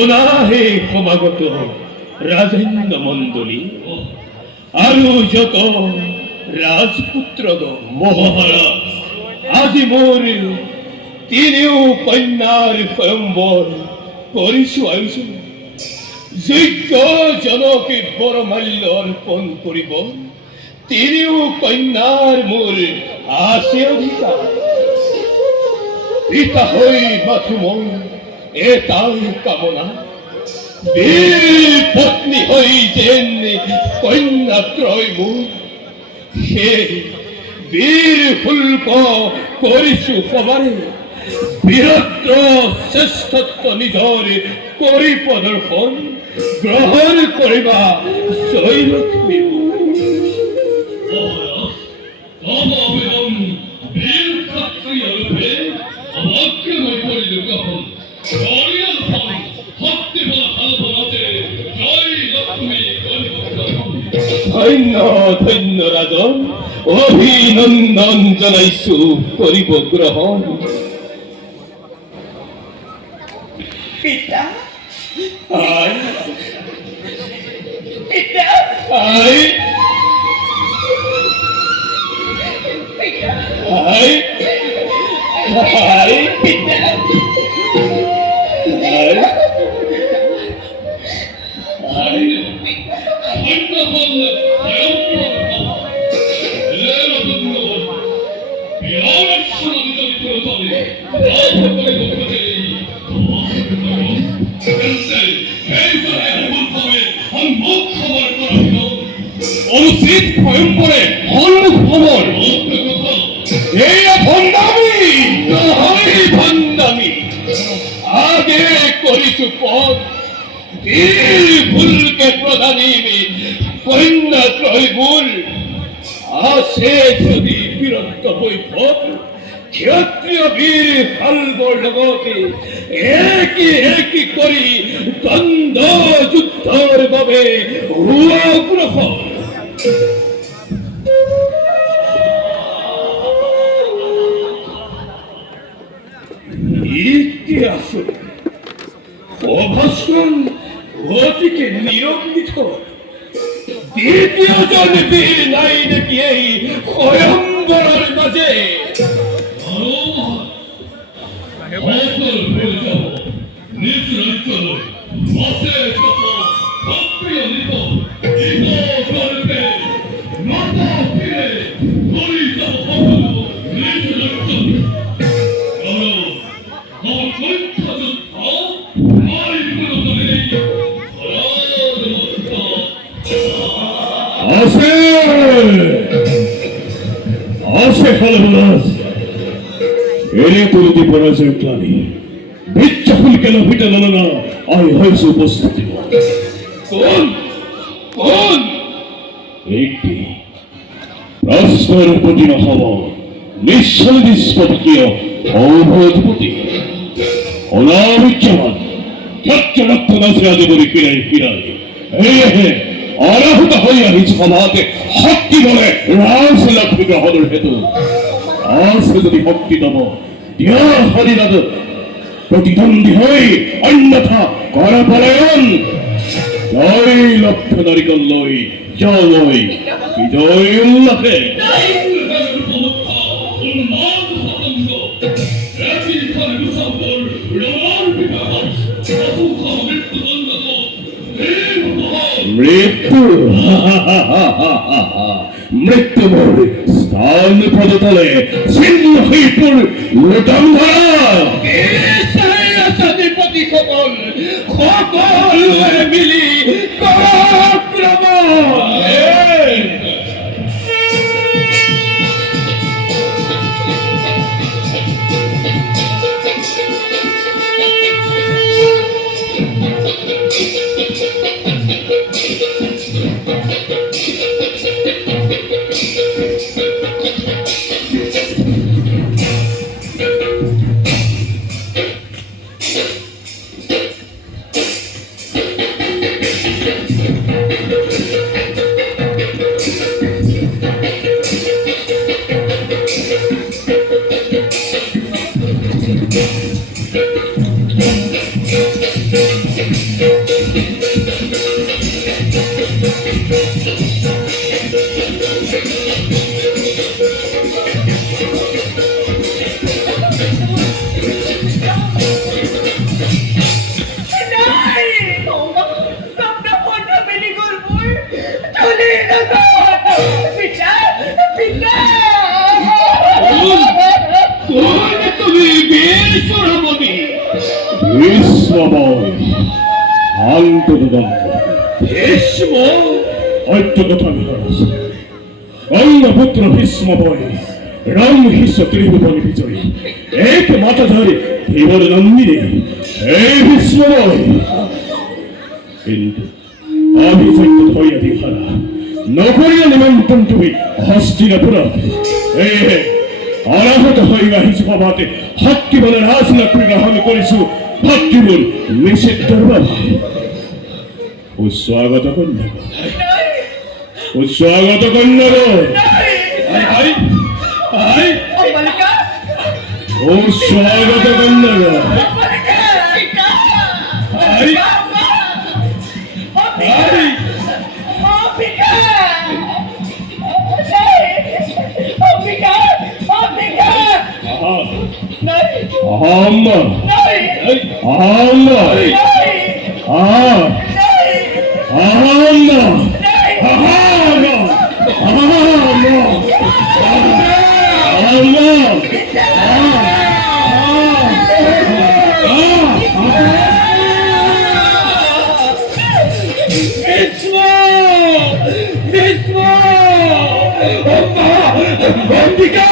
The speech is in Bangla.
ওনা হে ক্ষমাগত রাজেন্দ্র মণ্ডলী আরো যত রাজপুত্রগণ মহারাজ, আজি মোর তিনিও কন্যার স্বয়ম্বর কৰিছো আয়োজন। যোগ্য জনকে বৰমাল্য অৰ্পণ কৰিব, তিনিও কন্যাৰ মোৰ আছে অধিকাৰ। পিতা হৈ মাথো মই এটাই কামনা, বীর পত্নী হই যেন কন্যা ত্রয় মোৰ, সে বীর ফুল্ক কৰিছো সবাৰে, বীরত্ব শ্রেষ্ঠত্ব নিজৰ কৰি প্ৰদৰ্শন গ্ৰহণ কৰিবা জয়লক্ষ্মী। ধন্য ধন্য রাজন, অভিনন্দন জনাইছো কৰিব গ্ৰহণ। পিতা আই পিতা আই পিতা আই আই পিতা আই অনুচিত স্বয়ম্বরে সন্মুখ খবর, এয়া ভণ্ডামি নহয় ভণ্ডামি। আগে কৰিছো পথ, বীর ফুলকে প্রধানী কন্যা ত্রয়মূল, আছে যদি বীরত্ব বৈভৱ, ক্ষত্রিয় বীর ফাল্বৰ লগতে একি কৰি দ্বন্দ্ব যুদ্ধৰ বাবে হোৱা গ্ৰহণ। আসলে অভাষণ অতিকে নিরঙ্গিত, দ্বিতীয় জন বীর নাই নাকি এই স্বয়ম্বরের মাঝে। এরে তুলিতে পরাজয় ক্লানি বিচ্ছা ফুলকে লভিটা ললনা আই হয়েছে উপস্থিতি। কোন কোন একটি রাষ্ট্রের প্রতি হওয়া নিশ্চয় নিষ্পত্তিয় অবধিপতি অনাবিচ্যমান ক্ষত্ররক্ত নাচরাজে বলি ফিরাই ফিরাই অনাহুত হইয়া নিজ সভাতে শক্তি বলে রাজ লক্ষ্মী গ্রহণের হেতু আছে যদি শক্তি দম দিয়া হরিরাজ প্রতিদ্বন্দ্বী হই, অন্যথা কর পলায়ন। জয় লক্ষ্য নারিকল লই জয় বিজয় উল্লাসে। মৃত্যু মৃত্যু স্থান পদতলে ছিন্ন হইপুর লোটাঙ্গা সকল মিলি তুমি বেশ সুরমতি ভীষ্মময় আন্তর্দন্ত ভীষ্ম অদ্য কথা মহারাজ অন্নপুত্র ভীষ্মময় রাম হিস্য ত্রিভুবন বিজয়ী এক মাতাধারী ধীবর নন্দিনী এই ভীষ্মময় কিন্তু অভিযুক্ত হইয়া দিহারা নগরীয় নিমন্ত্রণ তুমি হস্তিনাপুর অনাহত হইবা হিসবাতে হত্যি বলে রাজলক্ষ্মী গ্রহণ করিছু ভক্তিবুল নিষিদ্ধ বাবা ও স্বাগত কন্যা ও স্বাগত কন্যা ও স্বাগত কন্যা আহম্মা আহম্মা আহম্মা আহম্মা অম্বিকা